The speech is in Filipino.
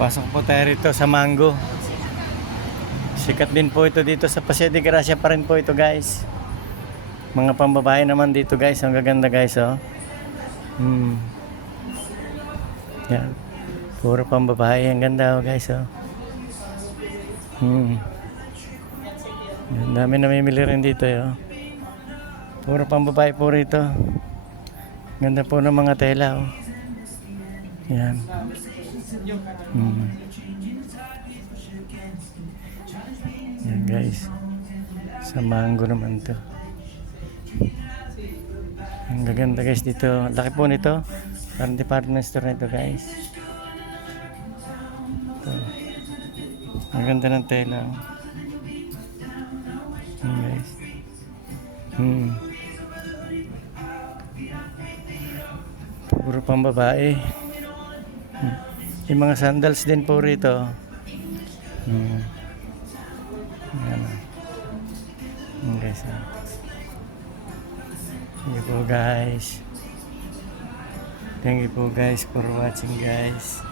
Pasok po tayo rito sa Mango. Sikat din po ito dito sa Paseo de Gracia pa rin po ito guys. Mga pambabae naman dito guys. Ang gaganda guys oh. Yan. Puro pambabae. Ang ganda oh guys oh. Ang dami namimili rin dito eh oh. Puro pambabae po rito. Ganda po ng mga tela oh. Yan. Yan guys. Sa Mango naman to. Ang gaganda guys dito. Laki po nito. Parang department store nito guys. Ito. Ang ganda ng tela. Yan guys. Puro pang babae. Yung mga sandals din po rito. Yan. Yan guys. Thank you po guys. Thank you po guys for watching guys.